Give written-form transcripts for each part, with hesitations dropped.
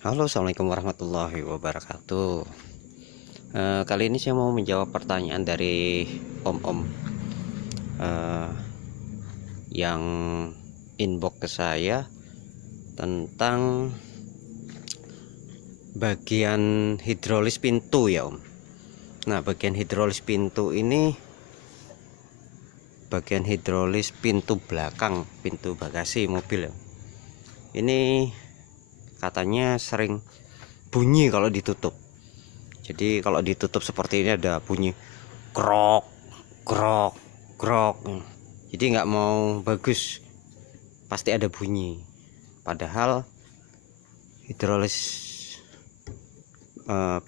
Halo, assalamualaikum warahmatullahi wabarakatuh. Kali ini saya mau menjawab pertanyaan dari om-om eh, yang inbox ke saya tentang bagian hidrolis pintu ya om. Nah, bagian hidrolis pintu ini bagian hidrolis pintu belakang, pintu bagasi mobil ya. Ini katanya sering bunyi kalau ditutup. Jadi kalau ditutup seperti ini ada bunyi krok krok krok. Jadi nggak mau bagus, pasti ada bunyi. Padahal hidrolis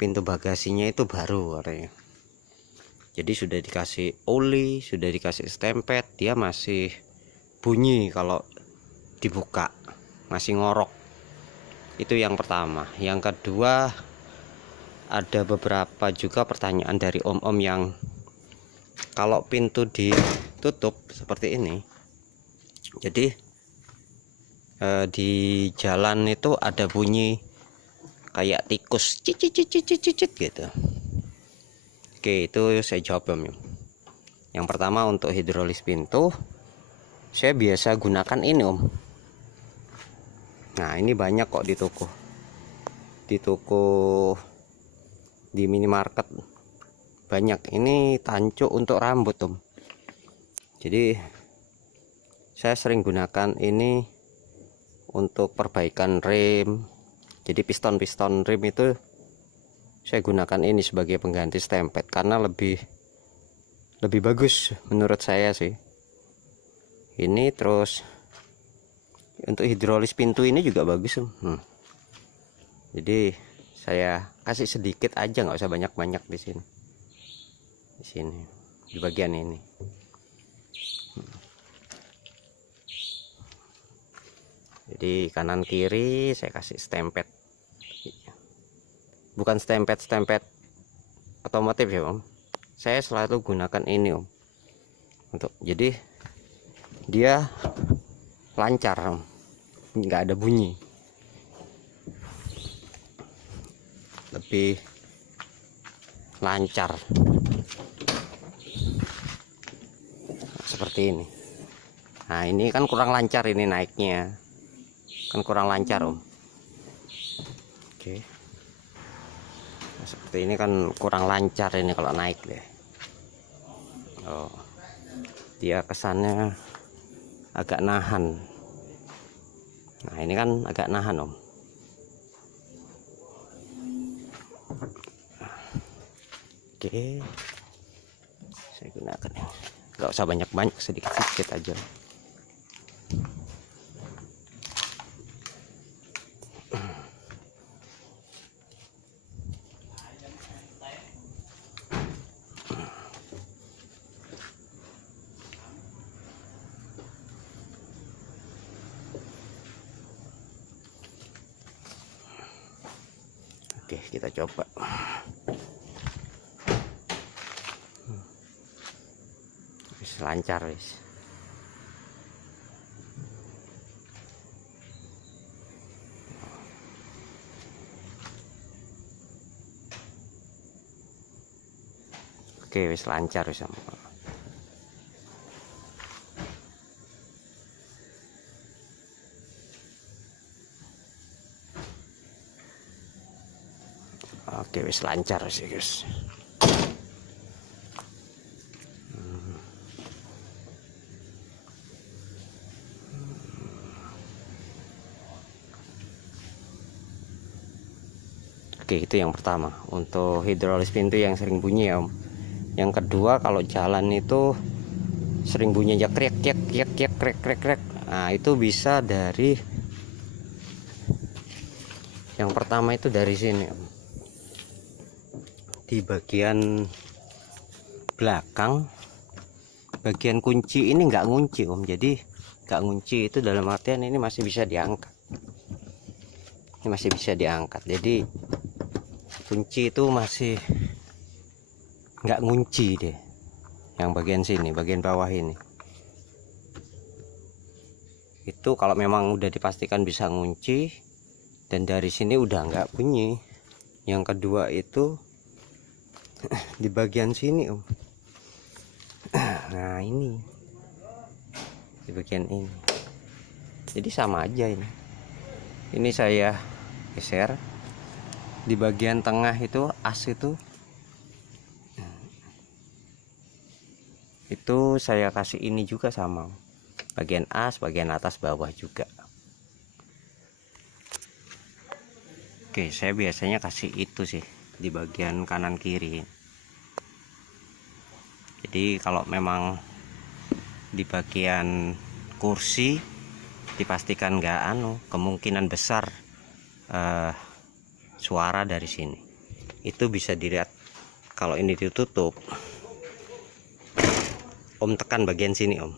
pintu bagasinya itu baru katanya. Jadi sudah dikasih oli, sudah dikasih stempet, dia masih bunyi kalau dibuka, masih ngorok. Itu yang pertama. Yang kedua, ada beberapa juga pertanyaan dari om-om yang kalau pintu ditutup seperti ini, jadi di jalan itu ada bunyi kayak tikus cicit cicit cicit gitu. Oke, itu saya jawab om. Yang pertama, untuk hidrolis pintu saya biasa gunakan ini om. Nah, ini banyak kok di toko di minimarket banyak. Ini tancuk untuk rambut om. Jadi saya sering gunakan ini untuk perbaikan rem. Jadi piston rem itu saya gunakan ini sebagai pengganti stempet karena lebih bagus menurut saya sih. Ini terus untuk hidrolis pintu ini juga bagus om. Jadi saya kasih sedikit aja, nggak usah banyak-banyak di sini. Di bagian ini. Jadi kanan kiri saya kasih stempet. Bukan stempet otomotif ya om. Saya selalu gunakan ini om. Jadi dia lancar om, nggak ada bunyi, lebih lancar seperti ini. Nah, ini kan kurang lancar, ini naiknya kan kurang lancar om. Oke, nah, seperti ini kan kurang lancar ini kalau naik deh. Oh, dia kesannya agak nahan. Nah, ini kan agak nahan om. Oke, saya gunakan ini, nggak usah banyak-banyak, sedikit-sedikit aja. Oke, kita coba. Wis lancar wis. Oke, wis lancar wis. Oke, wis lancar sih guys. Oke, itu yang pertama untuk hidrolis pintu yang sering bunyi ya om. Yang kedua, kalau jalan itu sering bunyi aja krek krek krek krek krek krek krek. Nah, itu bisa dari yang pertama itu dari sini om. Di bagian belakang, bagian kunci ini nggak ngunci om. Jadi nggak ngunci itu dalam artian ini masih bisa diangkat. Ini masih bisa diangkat. Jadi kunci itu masih nggak ngunci deh. Yang bagian sini, bagian bawah ini. Itu kalau memang udah dipastikan bisa ngunci, dan dari sini udah nggak bunyi. Yang kedua itu di bagian sini Om. Nah ini di bagian ini, jadi sama aja ini saya geser di bagian tengah itu as itu saya kasih ini juga sama, bagian as, bagian atas bawah juga. Oke, saya biasanya kasih itu sih di bagian kanan kiri. Jadi kalau memang di bagian kursi dipastikan nggak kemungkinan besar suara dari sini. Itu bisa dilihat kalau ini ditutup. Om tekan bagian sini Om.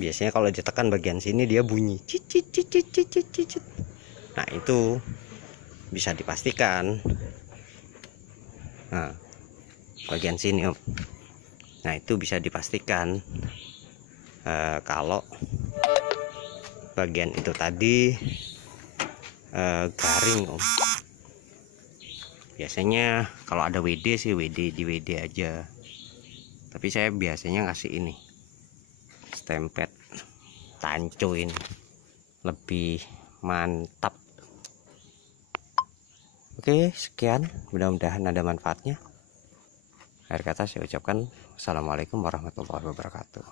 Biasanya kalau ditekan bagian sini dia bunyi cicit cicit cicit cicit. Nah itu bisa dipastikan. Nah bagian sini Om. Nah itu bisa dipastikan kalau bagian itu tadi garing Om. Biasanya kalau ada WD sih di WD aja, tapi saya biasanya ngasih ini stempet tanco, ini lebih mantap. Oke, sekian, mudah-mudahan ada manfaatnya. Akhir kata saya ucapkan assalamualaikum warahmatullahi wabarakatuh.